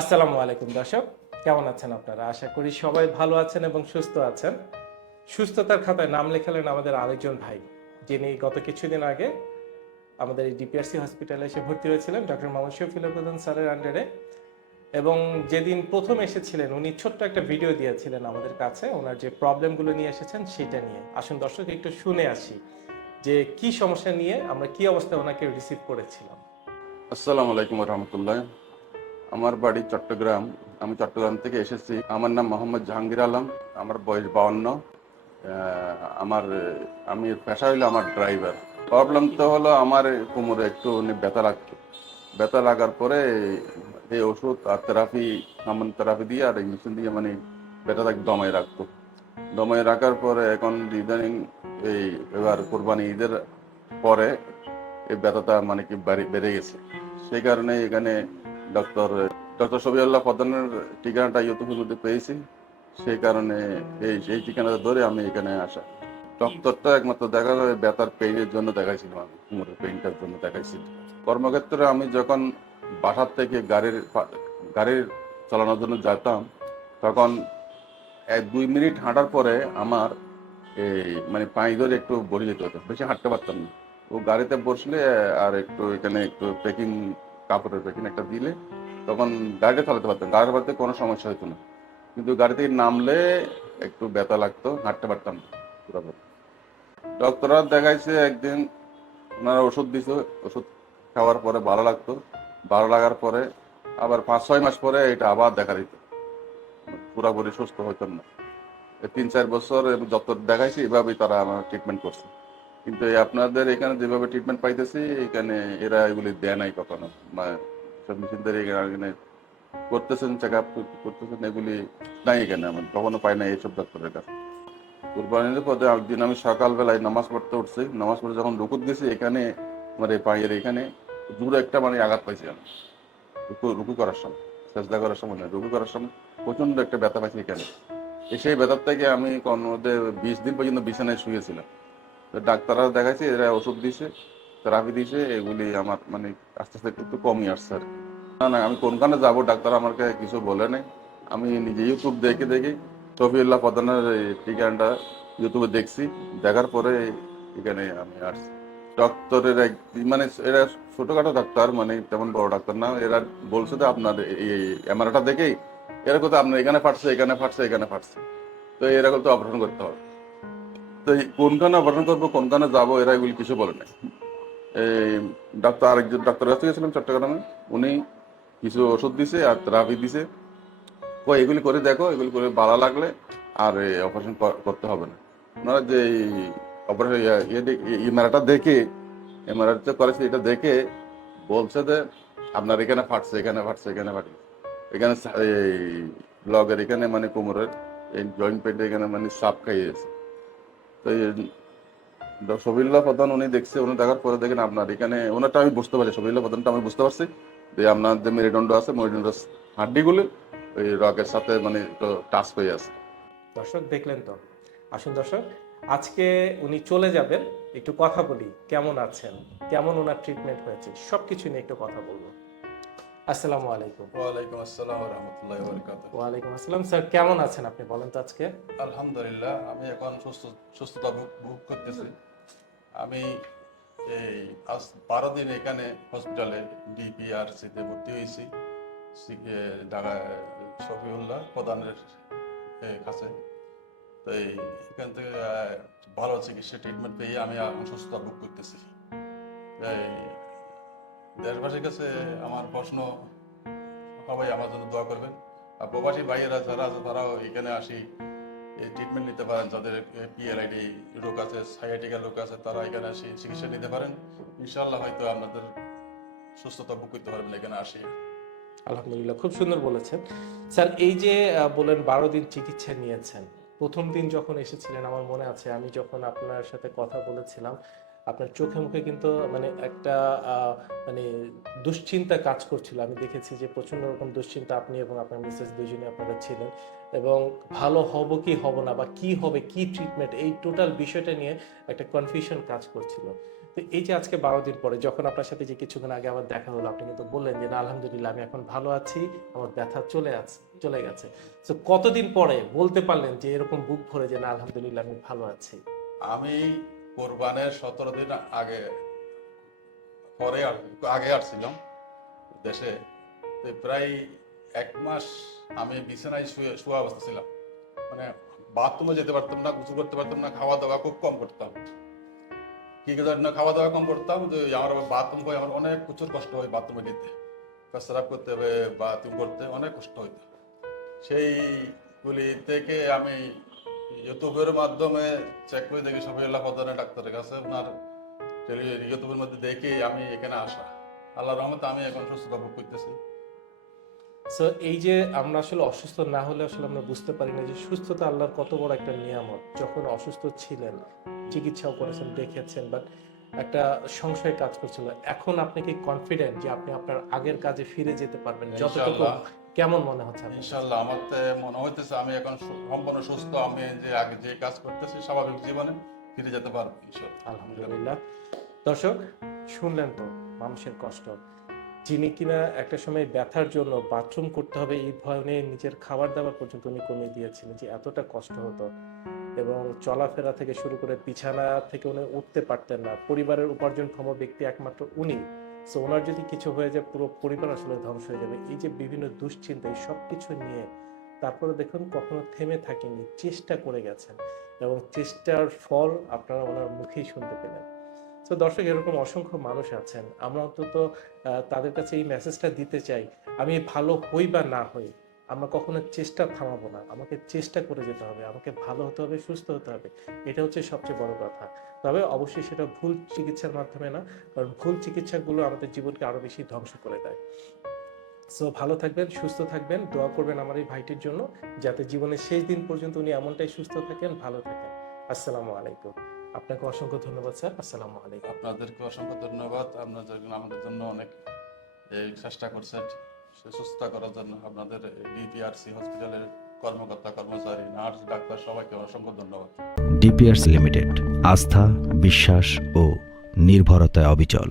আসসালামু আলাইকুম দর্শক, কেমন আছেন আপনারা? আশা করি সবাই ভালো আছেন এবং সুস্থ আছেন। সুস্থতার খাতায় নাম লেখালেন আমাদের আরেকজন ভাই, যিনি গত কিছুদিন আগে আমাদের এই ডিপিআরসি হসপিটালে এসে ভর্তি হয়েছিলেন, ডক্টর মোহাম্মদ শফিল প্রধান স্যারের আন্ডারে এবং যেদিন প্রথম এসেছিলেন, উনি ছোট্ট একটা ভিডিও দিয়েছিলেন আমাদের কাছে, ওনার যে প্রবলেমগুলো নিয়ে এসেছেন সেটা নিয়ে। আসুন দর্শক, একটু শুনে আসি যে কি সমস্যা নিয়ে আমরা কি অবস্থায় ওনাকে রিসিভ করেছিলাম। আসসালামু আলাইকুম রহমতুল্লাহ। আমার বাড়ি চট্টগ্রাম। আমি চট্টগ্রাম থেকে এসেছি। আমার নাম মোহাম্মদ জাহাঙ্গীর আলম। আমার বয়স বাউন্ন। আমার, আমি পেশা হইল আমার ড্রাইভার। প্রবলেম তো হলো আমার কোমরে একটু ব্যথা লাগতো। ব্যথা লাগার পরে এই ওষুধ আর থেরাপি সামান থেরাপি দিয়ে আর ইঞ্জেকশন দিয়ে মানে ব্যথাটা দমায় রাখতো। দমায় রাখার পরে এখন ইদানিং এই এবার কোরবানি ঈদের পরে এই ব্যথাটা মানে কি বাড়ি- বেড়ে গেছে। সেই কারণে এখানে ডক্টর ডক্টর শবিউল্লাহ প্রধানের ঠিকানাটা ইউটিউবের মধ্যে পেয়েছি। সেই কারণে এই, সেই ঠিকানাটা ধরে আমি এখানে আসা। ডক্টরটা একমাত্র দেখা যায়, ব্যথার পেইনের জন্য দেখাইছিলাম আমি, কোমরের পেইনটার জন্য দেখাইছি কর্মক্ষেত্রে আমি যখন বাসার থেকে গাড়ির গাড়ির চালানোর জন্য যেতাম তখন এক দুই মিনিট হাঁটার পরে আমার এই মানে পায়ে ধরে একটু বড়ি যেতে হতো। বেশি হাঁটতে পারতাম না। ও গাড়িতে বসলে আর একটু এখানে একটু প্যাকিং কাপড়ের প্যাকিং একটা দিলে, তখন গাড়িটা চালাতে পারতাম গাড়ি চালাতে কোনো সমস্যা হতো না। কিন্তু গাড়ি থেকে নামলে একটু ব্যথা লাগতো, হাঁটতে পারতাম না পুরোপুরি। ডক্টররা দেখাইছে একদিন ওনারা ওষুধ দিছে, ওষুধ খাওয়ার পরে ভালো লাগতো। ভালো লাগার পরে আবার পাঁচ, ছয় মাস পরে এটা আবার দেখা দিত। পুরোপুরি সুস্থ হইতাম না। তিন, চার বছর যত দেখাইছি, এভাবেই তারা আমার ট্রিটমেন্ট করছে। কিন্তু আপনাদের এখানে যেভাবে ট্রিটমেন্ট পাইতেছি, এখানে এরা এগুলি দেয় নাই কখনো। সব মেশিনদের এখানে করতেছেন চেক আপ করতেছেন, এগুলি নাই এখানে, আমার কখনো পাই না এইসব ডাক্তারের কাছে। কুরবানির পথে একদিন আমি সকালবেলায় নামাজ পড়তে উঠছি, নামাজ পড়ে যখন রুকুত গেছি, এখানে, আমার এই পায়ের এখানে দূরে একটা মানে আঘাত পাইছি আমি। রুকু রুকু করার সময় চেষ্টা করার সময় না রুকু করার সময় প্রচণ্ড একটা ব্যথা পাইছি এখানে। সেই ব্যথার থেকে আমি কোন বিশ দিন পর্যন্ত বিছানায় শুয়েছিলাম। ডাক্তাররা দেখাইছে, এরা ওষুধ দিছে, থেরাপি দিছে, এগুলি আমার মানে আস্তে আস্তে একটু কমই আসছে আর। না না, আমি কোনখানে যাব, ডাক্তার আমাকে কিছু বলে নাই। আমি নিজে ইউটিউব দেখে দেখে, শফিউল্লাহ প্রধানের এই ঠিকানাটা ইউটিউবে দেখছি, দেখার পরে এখানে আমি আসছি। ডক্টরের এক মানে এরা ছোটখাটো ডাক্তার মানে তেমন বড় ডাক্তার না, এরা বলছে যে আপনার এই এমআরটা দেখেই, এরা কোথাও আপনার এখানে ফাটছে এখানে ফাটছে এখানে ফাটছে। তো এরকম তো অপারেশন করতে হবে। তো কোনখানে অপারেশন করব, কোনখানে যাব, এরা এগুলি কিছু বলে নাই। এই ডাক্তার আরেকজন ডাক্তার কাছে গেছিলাম চট্টগ্রামে, উনি কিছু ওষুধ দিছে আর থেরাপি দিছে। ও এগুলি করে দেখো, এগুলি করে ভালো লাগলে আর অপারেশন করতে হবে না। ওনারা যে অপারেশন ইমারাটা দেখে, এমআরআইটা করেছে, এটা দেখে বলছে যে আপনার এখানে ফাটছে এখানে ফাটছে এখানে ফাটছে। এখানে এই ব্লগের এখানে মানে কোমরের, এই জয়েন্ট পেটে এখানে মানে সাপ খাইয়েছে তো সবিল্লা প্রধান উনি দেখছে, উনি দেখার পরে দেখেন আপনার এখানে ওনারটা আমি বুঝতে পারছি সবিল্লা প্রধানটা আমি বুঝতে পারছি যে আপনার যে মেরুদণ্ড আছে, মেরুদণ্ড হাড্ডিগুলো ওই রগের সাথে মানে একটু টাচ হয়ে আছে। দর্শক, দেখলেন তো? আসুন দর্শক, আজকে উনি চলে যাবেন, একটু কথা বলি, কেমন আছেন? কেমন ওনার ট্রিটমেন্ট হয়েছে? সব সবকিছু নিয়ে একটু কথা বলব। আসসালামু আলাইকুম। ওয়ালাইকুম আসসালাম রহমতুল্লাহ বরকাত ওয়ালাইকুম আসসালাম স্যার কেমন আছেন আপনি বলেন তো আজকে? আলহামদুলিল্লাহ আমি এখন সুস্থ সুস্থতা ভোগ করতেছি। আমি এই আজ বারো দিন এখানে হসপিটালে ডিপিআরসিতে ভর্তি হয়েছি ঢাকা শফিউল্লাহ প্রধানের কাছে। তো এই এখান থেকে ভালো চিকিৎসা ট্রিটমেন্ট পেয়ে আমি এখন সুস্থতা ভোগ করতেছি। এই দেশবাসীর কাছে আমার প্রশ্ন সবাই আমার জন্য দোয়া করবেন। আর প্রবাসী ভাইয়েরা যারা আছে, তারাও এখানে আসি এই ট্রিটমেন্ট নিতে পারেন। যাদের পিএলআইডি রোগ আছে সাইয়াটিকা রোগ আছে, তারা এখানে আসি, চিকিৎসা নিতে পারেন। ইনশাল্লাহ হয়তো আপনাদের সুস্থতা ভোগ করতে পারবেন এখানে আসি। আলহামদুলিল্লাহ, খুব সুন্দর বলেছেন। স্যার, এই যে বলেন বারো দিন চিকিৎসা নিয়েছেন, প্রথম দিন যখন এসেছিলেন, আমার মনে আছে আমি যখন আপনার সাথে কথা বলেছিলাম আপনার চোখে মুখে কিন্তু মানে একটা মানে দুশ্চিন্তা কাজ করছিল। আমি দেখেছি যে প্রচণ্ড রকম দুশ্চিন্তা আপনি এবং আপনার মিসেস দুজনে আপনারা ছিলেন। এবং ভালো হব কি হব না বা কি হবে, কি ট্রিটমেন্ট এই টোটাল বিষয়টা নিয়ে একটা কনফিউশন কাজ করছিল। তো এই যে আজকে বারো দিন পরে, যখন আপনার সাথে যে কিছুক্ষণ আগে আবার দেখা হলো, আপনি কিন্তু বললেন যে, না, আলহামদুলিল্লাহ, আমি এখন ভালো আছি, আমার ব্যথা চলে আছে, চলে গেছে। তো কতদিন পরে বলতে পারলেন যে, এরকম বুক ভরে যে, না, আলহামদুলিল্লাহ, আমি ভালো আছি? আমি কোরবানের সতেরো দিন আগে, পরে আগে আসছিলাম দেশে। প্রায় এক মাস আমি বিছানায় শুয়ে শোয়া অবস্থা ছিলাম। মানে বাথরুমে যেতে পারতাম না কিছু করতে পারতাম না, খাওয়া দাওয়া খুব কম করতাম। কি জন্য খাওয়া দাওয়া কম করতাম, যে আমার বাথরুম করে আমার অনেক প্রচুর কষ্ট হয় বাথরুমে যেতে। প্রস্রাব করতে হবে, বাথরুম করতে অনেক কষ্ট হইতো। সেইগুলি থেকে আমি ইউটিউবের মাধ্যমে চেক করে দেখি সফিউল্লাহ প্রধানের ডাক্তারের কাছে টেলি- ইউটিউবের মধ্যে দেখে আমি এখানে আসা। আল্লাহ রহমতে আমি এখন সুস্থতা ভোগ করতেছি। সো এই যে আমরা আসলে অসুস্থ না হলে আসলে আমরা বুঝতে পারি না যে সুস্থতা আল্লাহর কত বড় একটা নিয়ামত। যখন অসুস্থ ছিলেন চিকিৎসাও করেছেন দেখেছেন বাট একটা সংশয় কাজ করছিল। এখন আপনি কি কনফিডেন্ট যে আপনি আপনার আগের কাজে ফিরে যেতে পারবেন? যতটুকু। কেমন মনে হচ্ছে ইনশাল্লাহ আমার তো মনে হইতেছে আমি এখন সম্পূর্ণ সুস্থ আমি যে আগে যে কাজ করতেছি স্বাভাবিক জীবনে ফিরে যেতে পারব আলহামদুলিল্লাহ। দর্শক শুনলেন তো মানুষের কষ্ট। যিনি কিনা একটা সময় ব্যথার জন্য বাথরুম করতে হবে এই ভয় নিয়ে নিজের খাবার দাবার পর্যন্ত উনি কমিয়ে দিয়েছিলেন যে এতটা কষ্ট হতো এবং চলাফেরা থেকে শুরু করে বিছানা থেকে উনি উঠতে পারতেন না। পরিবারের উপার্জনক্ষম ব্যক্তি একমাত্র উনি। সো ওনার যদি কিছু হয়ে যায়, পুরো পরিবার আসলে ধ্বংস হয়ে যাবে। এই যে বিভিন্ন দুশ্চিন্তা, এই সব কিছু নিয়ে তারপরে দেখুন কখনো থেমে থাকেনি চেষ্টা করে গেছেন এবং চেষ্টার ফল আপনারা ওনার মুখেই শুনতে পেলেন। তো দর্শক, এরকম অসংখ্য মানুষ আছেন। আমরা অন্তত তাদের কাছে এই মেসেজটা দিতে চাই, আমি ভালো হই বা না হই আমরা কখনো চেষ্টা থামাবো না। আমাকে চেষ্টা করে যেতে হবে, আমাকে ভালো হতে হবে, সুস্থ হতে হবে। এটা হচ্ছে সবচেয়ে বড় কথা। তবে অবশ্যই সেটা ভুল চিকিৎসার মাধ্যমে না, কারণ ভুল চিকিৎসাগুলো আমাদের জীবনকে আরও বেশি ধ্বংস করে দেয়। সো ভালো থাকবেন, সুস্থ থাকবেন। দোয়া করবেন আমার এই ভাইটির জন্য, যাতে জীবনের শেষ দিন পর্যন্ত উনি এমনটাই সুস্থ থাকেন, ভালো থাকেন। আসসালামু আলাইকুম। আপনাকে অসংখ্য ধন্যবাদ, স্যার। আসসালামু আলাইকুম। আপনাদেরকে অসংখ্য ধন্যবাদ। আপনাদের আমাদের জন্য অনেক চেষ্টা করছেন। সুস্থ করার জন্য আপনাদের ডিপিআরসি হসপিটালের কর্মকর্তা, কর্মচারী নার্স ডাক্তার সবাইকে অসংখ্য ধন্যবাদ। ডিপিআরসি লিমিটেড আস্থা, বিশ্বাস ও নির্ভরতায় অবিচল।